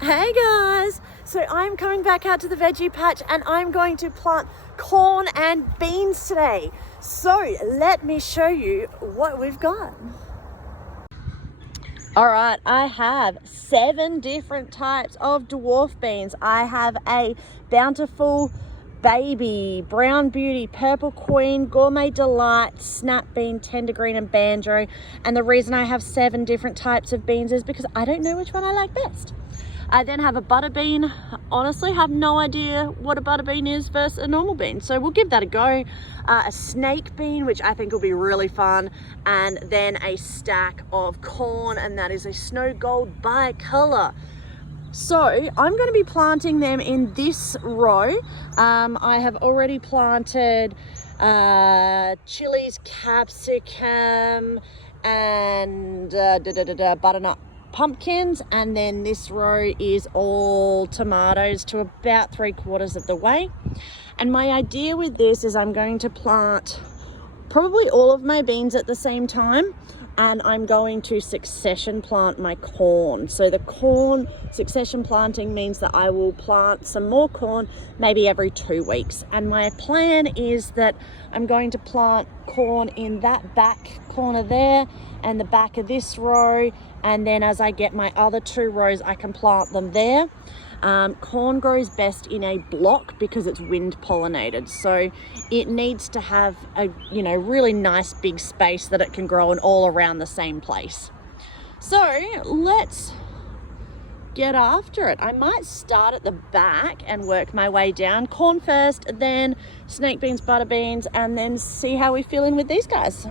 Hey guys, so I'm coming back out to the veggie patch and I'm going to plant corn and beans today. So let me show you what we've got. All right, I have 7 different types of dwarf beans. I have a bountiful baby, brown beauty, purple queen, gourmet delight, snap bean, tender green and banjo. And the reason I have 7 different types of beans is because I don't know which one I like best. I then have a butter bean. Honestly, have no idea what a butter bean is versus a normal bean, so we'll give that a go. A snake bean, which I think will be really fun, and then a stack of corn, and that is a snow gold bicolor. So I'm going to be planting them in this row. I have already planted chilies, capsicum, and butternut pumpkins, and then this row is all tomatoes to about 3/4 of the way. And my idea with this is I'm going to plant probably all of my beans at the same time, and I'm going to succession plant my corn. So the corn succession planting means that I will plant some more corn maybe every 2 weeks. And my plan is that I'm going to plant corn in that back corner there and the back of this row, and then as I get my other 2 rows I can plant them there. Corn grows best in a block because it's wind pollinated, so it needs to have a really nice big space that it can grow in all around the same place. So let's get after it. I might start at the back and work my way down. Corn first, then snake beans, butter beans, and then see how we're feeling with these guys.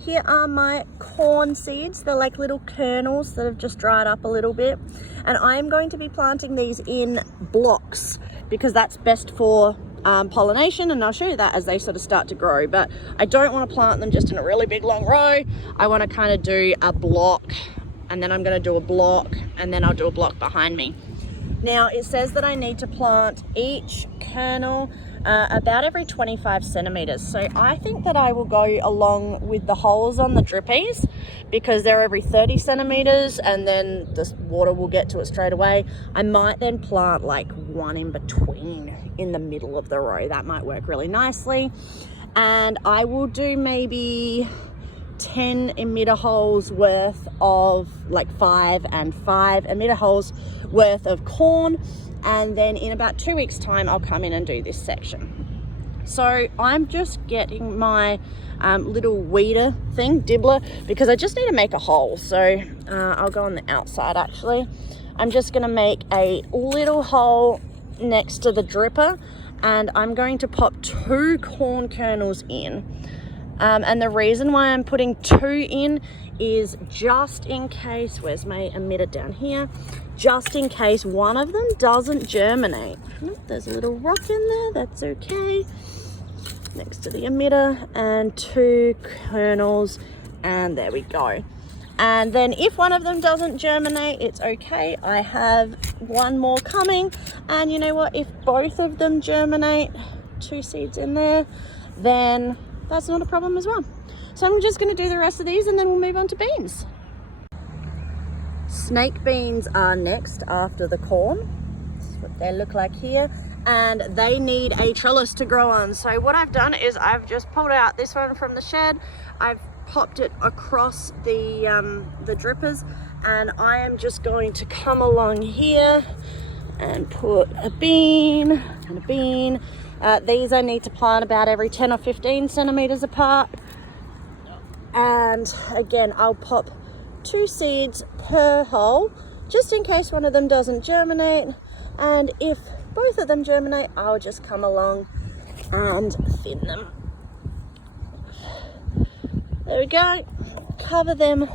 Here are my corn seeds. They're like little kernels that have just dried up a little bit. And I am going to be planting these in blocks because that's best for pollination, and I'll show you that as they sort of start to grow. But I don't want to plant them just in a really big long row. I want to kind of do a block, and then I'm going to do a block, and then I'll do a block behind me. Now it says that I need to plant each kernel about every 25 centimeters. So I think that I will go along with the holes on the drippies because they're every 30 centimeters, and then the water will get to it straight away. I might then plant like one in between in the middle of the row. That might work really nicely. And I will do maybe 10 emitter holes worth of, like 5 and 5 emitter holes worth of corn, and then in about 2 weeks time I'll come in and do this section. So I'm just getting my little weeder thing, dibbler, because I just need to make a hole. So I'll go on the outside actually. I'm just going to make a little hole next to the dripper, and I'm going to pop 2 corn kernels in. And the reason why I'm putting 2 in is just in case, where's my emitter down here, just in case one of them doesn't germinate. Oh, there's a little rock in there, that's okay. Next to the emitter, and 2 kernels, and there we go. And then if one of them doesn't germinate, it's okay. I have 1 more coming, and you know what, if both of them germinate, 2 seeds in there, then that's not a problem as well. So I'm just going to do the rest of these, and then we'll move on to beans. Snake beans are next after the corn. This is what they look like here, and they need a trellis to grow on. So what I've done is I've just pulled out this one from the shed. I've popped it across the drippers, and I am just going to come along here and put a bean and a bean. These I need to plant about every 10 or 15 centimeters apart. And again, I'll pop 2 seeds per hole, just in case one of them doesn't germinate. And if both of them germinate, I'll just come along and thin them. There we go. Cover them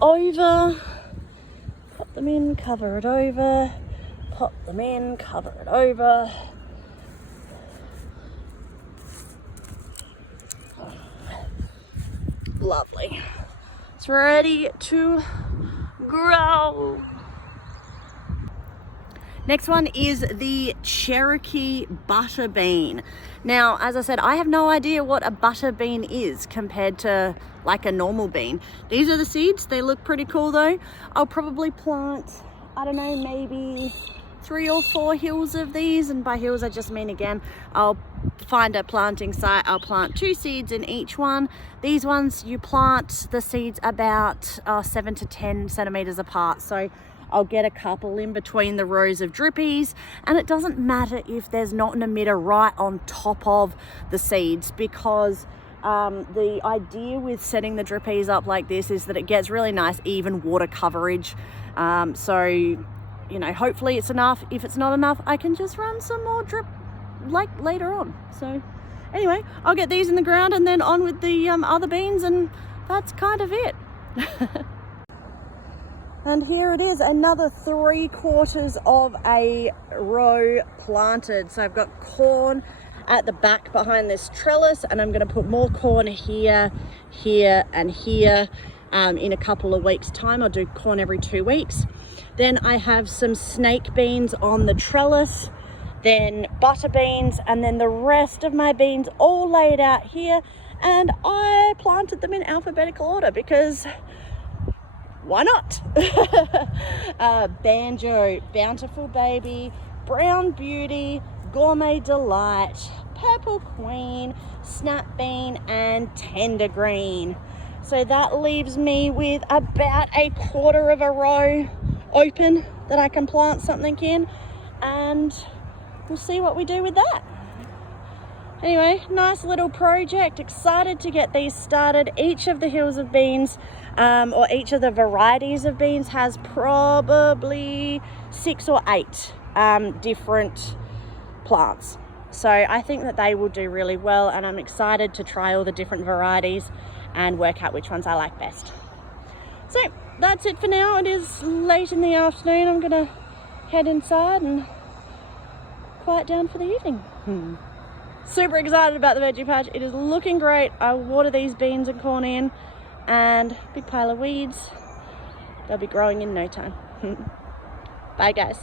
over, pop them in, cover it over, pop them in, cover it over. Lovely. It's ready to grow. Next one is the Cherokee butter bean. Now, as I said, I have no idea what a butter bean is compared to like a normal bean. These are the seeds. They look pretty cool though. I'll probably plant, I don't know, maybe 3 or 4 hills of these, and by hills I just mean, again, I'll find a planting site. I'll plant 2 seeds in each one. These ones you plant the seeds about 7 to 10 centimeters apart, so I'll get a couple in between the rows of drippies, and it doesn't matter if there's not an emitter right on top of the seeds, because the idea with setting the drippies up like this is that it gets really nice even water coverage. So, you know, hopefully it's enough. If it's not enough, I can just run some more drip like later on. So anyway, I'll get these in the ground and then on with the other beans, and that's kind of it. And here it is, another 3/4 of a row planted. So I've got corn at the back behind this trellis, and I'm going to put more corn here, here, and here in a couple of weeks' time. I'll do corn every 2 weeks. Then I have some snake beans on the trellis, then butter beans, and then the rest of my beans all laid out here. And I planted them in alphabetical order because why not? Banjo, Bountiful Baby, Brown Beauty, Gourmet Delight, Purple Queen, Snap Bean, and Tender Green. So that leaves me with about 1/4 of a row open that I can plant something in, and we'll see what we do with that. Anyway, nice little project. Excited to get these started. Each of the hills of beans, or each of the varieties of beans, has probably 6 or 8 different plants. So I think that they will do really well, and I'm excited to try all the different varieties and work out which ones I like best. So that's it for now. It is late in the afternoon. I'm gonna head inside and quiet down for the evening. Super excited about the veggie patch. It is looking great. I water these beans and corn in, and big pile of weeds. They'll be growing in no time. Bye guys.